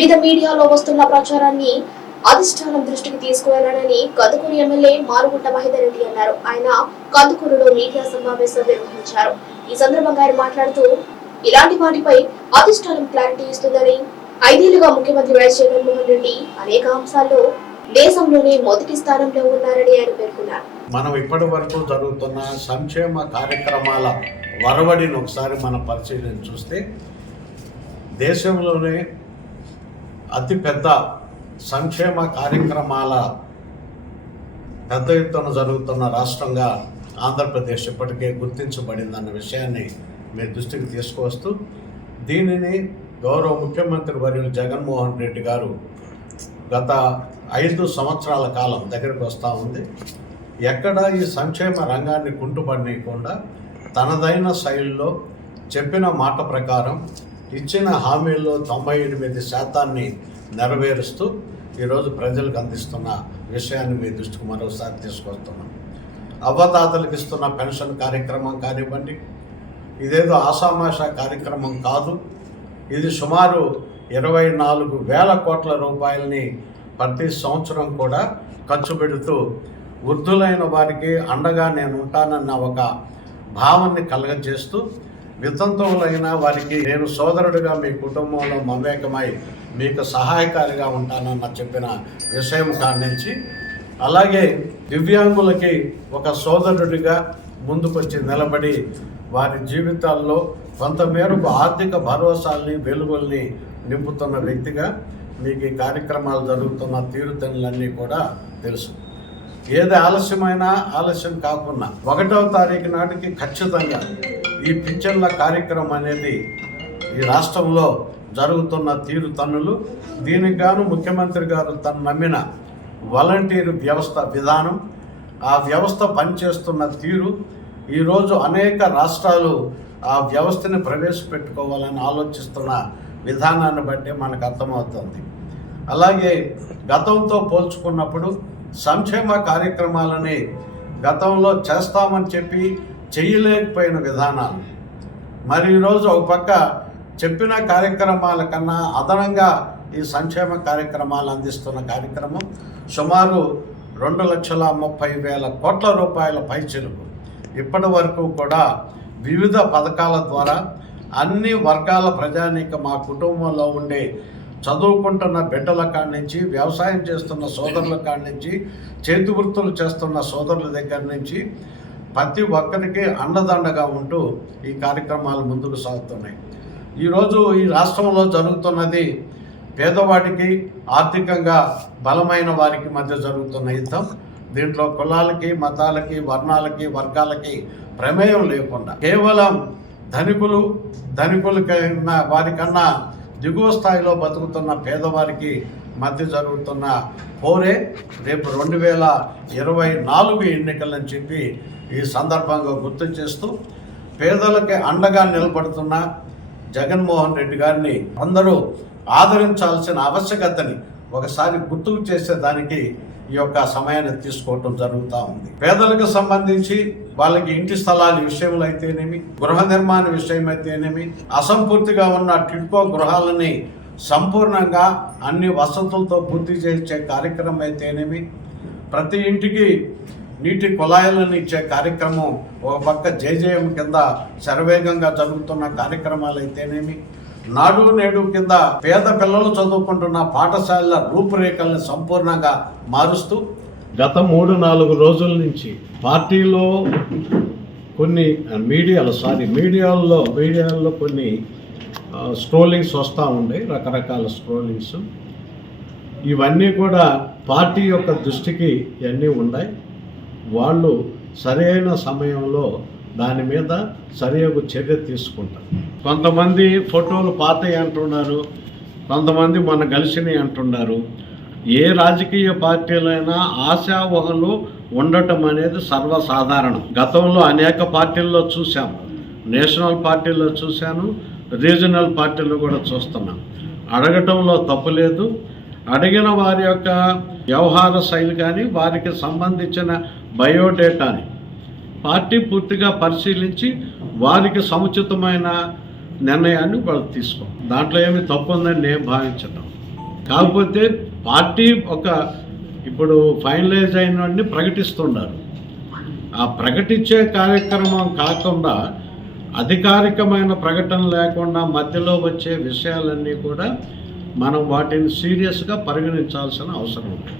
వివిధ మీడియాలో వస్తున్న ప్రచారాన్ని అధిష్టానం దృష్టికి తీసుకువెళ్లాలని కందుకూరు ఎమ్మెల్యే మారుగుంట మహేందర్ రెడ్డి అన్నారు. ఆయన కందుకూరులో మీడియా సమావేశం నిర్వహించారు. ఈ సందర్భంగా ఆయన మాట్లాడుతూ ఇలాంటి వాటిపై అధిష్టానం క్లారిటీ ఇస్తుందని, 5 ఏళ్లుగా ముఖ్యమంత్రి వైఎస్ జగన్మోహన్ రెడ్డి అనేక అంశాల్లో దేశంలోనే మొదటి స్థానంలో ఉన్నారని ఆయన పేర్కొన్నారు. మనం ఇప్పటి వరకు జరుగుతున్న సంక్షేమ కార్యక్రమాల వరవడిని ఒకసారి మనం పరిశీలన చూస్తే దేశంలోనే అతిపెద్ద సంక్షేమ కార్యక్రమాల పెద్ద ఎత్తున జరుగుతున్న రాష్ట్రంగా ఆంధ్రప్రదేశ్ ఇప్పటికే గుర్తించబడిందన్న విషయాన్ని మీ దృష్టికి తీసుకువస్తూ దీనిని గౌరవ ముఖ్యమంత్రి వర్యులు జగన్మోహన్ రెడ్డి గారు గత 5 సంవత్సరాల కాలం దగ్గరికి వస్తూ ఉంది. ఎక్కడ ఈ సంక్షేమ రంగాన్ని కుంటుపడనీయకుండా తనదైన శైలిలో చెప్పిన మాట ప్రకారం ఇచ్చిన హామీల్లో 98% నెరవేరుస్తూ ఈరోజు ప్రజలకు అందిస్తున్న విషయాన్ని మీ దృష్టికి మరోసారి తీసుకొస్తున్నాం. అవ్వదాతలకు ఇస్తున్న పెన్షన్ కార్యక్రమం కానివ్వండి, ఇదేదో ఆషామాషా కార్యక్రమం కాదు. ఇది సుమారు 24,000 కోట్ల రూపాయలని ప్రతి సంవత్సరం కూడా ఖర్చు పెడుతూ వృద్ధులైన వారికి అండగా నేను ఉంటానన్న ఒక భావాన్ని కలగజేస్తూ వితంతువులైన వారికి నేను సోదరుడిగా మీ కుటుంబంలో మమేకమై మీకు సహాయకారిగా ఉంటానన్న చెప్పిన విషయం కానించి, అలాగే దివ్యాంగులకి ఒక సోదరుడిగా ముందుకొచ్చి నిలబడి వారి జీవితాల్లో కొంతమేరకు ఆర్థిక భరోసాల్ని వెలుగుల్ని నింపుతున్న వ్యక్తిగా మీకు ఈ కార్యక్రమాలు జరుగుతున్న తీరుతెన్నులన్నీ కూడా తెలుసు. ఏది ఆలస్యం కాకుండా 1వ తారీఖు నాటికి ఖచ్చితంగా ఈ పింఛన్ల కార్యక్రమం అనేది ఈ రాష్ట్రంలో జరుగుతున్న తీరుతన్నులు. దీనికి గాను ముఖ్యమంత్రి గారు తను నమ్మిన వాలంటీర్ వ్యవస్థ విధానం, ఆ వ్యవస్థ పనిచేస్తున్న తీరు, ఈరోజు అనేక రాష్ట్రాలు ఆ వ్యవస్థని ప్రవేశపెట్టుకోవాలని ఆలోచిస్తున్న విధానాన్ని బట్టి మనకు అర్థమవుతుంది. అలాగే గతంతో పోల్చుకున్నప్పుడు సంక్షేమ కార్యక్రమాలని గతంలో చేస్తామని చెప్పి చేయలేకపోయిన విధానాలు, మరి ఈరోజు ఒక పక్క చెప్పిన కార్యక్రమాల కన్నా అదనంగా ఈ సంక్షేమ కార్యక్రమాలు అందిస్తున్న కార్యక్రమం సుమారు 2,30,000 కోట్ల రూపాయల పైచిలుకు ఇప్పటి వరకు కూడా వివిధ పథకాల ద్వారా అన్ని వర్గాల ప్రజానీక మా కుటుంబంలో ఉండే చదువుకుంటున్న బిడ్డల కాడి నుంచి, వ్యవసాయం చేస్తున్న సోదరుల కాడి నుంచి, చేతి వృత్తులు చేస్తున్న సోదరుల దగ్గర నుంచి ప్రతి ఒక్కరికి అండదండగా ఉంటూ ఈ కార్యక్రమాలు ముందుకు సాగుతున్నాయి. ఈరోజు ఈ రాష్ట్రంలో జరుగుతున్నది పేదవాడికి, ఆర్థికంగా బలమైన వారికి మధ్య జరుగుతున్న యుద్ధం. దీంట్లో కులాలకి, మతాలకి, వర్ణాలకి, వర్గాలకి ప్రమేయం లేకుండా కేవలం ధనికులకైనా వారికన్నా దిగువ స్థాయిలో బతుకుతున్న పేదవారికి మధ్య జరుగుతున్న పోరే రేపు 2024 ఎన్నికలని చెప్పి ఈ సందర్భంగా గుర్తు చేస్తూ పేదలకి అండగా నిలబడుతున్న జగన్మోహన్ రెడ్డి గారిని అందరూ ఆదరించాల్సిన ఆవశ్యకతని ఒకసారి గుర్తుకు చేసేదానికి ఈ యొక్క సమయాన్ని తీసుకోవటం జరుగుతూ ఉంది. పేదలకు సంబంధించి వాళ్ళకి ఇంటి స్థలాల విషయంలో అయితేనేమి, గృహ నిర్మాణ విషయం అయితేనేమి, అసంపూర్తిగా ఉన్న టిడ్కో గృహాలని సంపూర్ణంగా అన్ని వసతులతో పూర్తి చేసే కార్యక్రమం అయితేనేమి, ప్రతి ఇంటికి నీటి కుళాయిలను ఇచ్చే కార్యక్రమం ఒక పక్క జేజేఎం కింద శరవేగంగా జరుగుతున్న కార్యక్రమాలు అయితేనేమి, నాడు నేడు కింద పేద పిల్లలు చదువుకుంటున్న పాఠశాలల రూపురేఖల్ని సంపూర్ణంగా మారుస్తూ గత 3-4 రోజుల నుంచి పార్టీలో కొన్ని మీడియాల్లో కొన్ని స్క్రోలింగ్స్ వస్తూ ఉండే, రకరకాల స్క్రోలింగ్స్. ఇవన్నీ కూడా పార్టీ యొక్క దృష్టికి ఇవన్నీ ఉన్నాయి. వాళ్ళు సరైన సమయంలో దాని మీద సరియగు చర్య తీసుకుంటారు. కొంతమంది ఫోటోలు పాతవి అంటున్నారు, కొంతమంది మన కలిసినవి అంటున్నారు. ఏ రాజకీయ పార్టీలైనా ఆశావహులు ఉండటం అనేది సర్వసాధారణం. గతంలో అనేక పార్టీల్లో చూసాం, నేషనల్ పార్టీల్లో చూశాను, రీజనల్ పార్టీల్లో కూడా చూస్తున్నాం. అడగటంలో తప్పు లేదు. అడిగిన వారి యొక్క వ్యవహార శైలి కానీ, వారికి సంబంధించిన బయోడేటాని పార్టీ పూర్తిగా పరిశీలించి వారికి సముచితమైన నిర్ణయాన్ని వాళ్ళు తీసుకో. దాంట్లో ఏమి తప్పు ఉందని నేను భావించడం. కాకపోతే పార్టీ ఇప్పుడు ఫైనలైజ్ అయినవన్నీ ప్రకటిస్తున్నారు. ఆ ప్రకటించే కార్యక్రమం కాకుండా అధికారికమైన ప్రకటన లేకుండా మధ్యలో వచ్చే విషయాలన్నీ కూడా మనం వాటిని సీరియస్గా పరిగణించాల్సిన అవసరం ఉంది.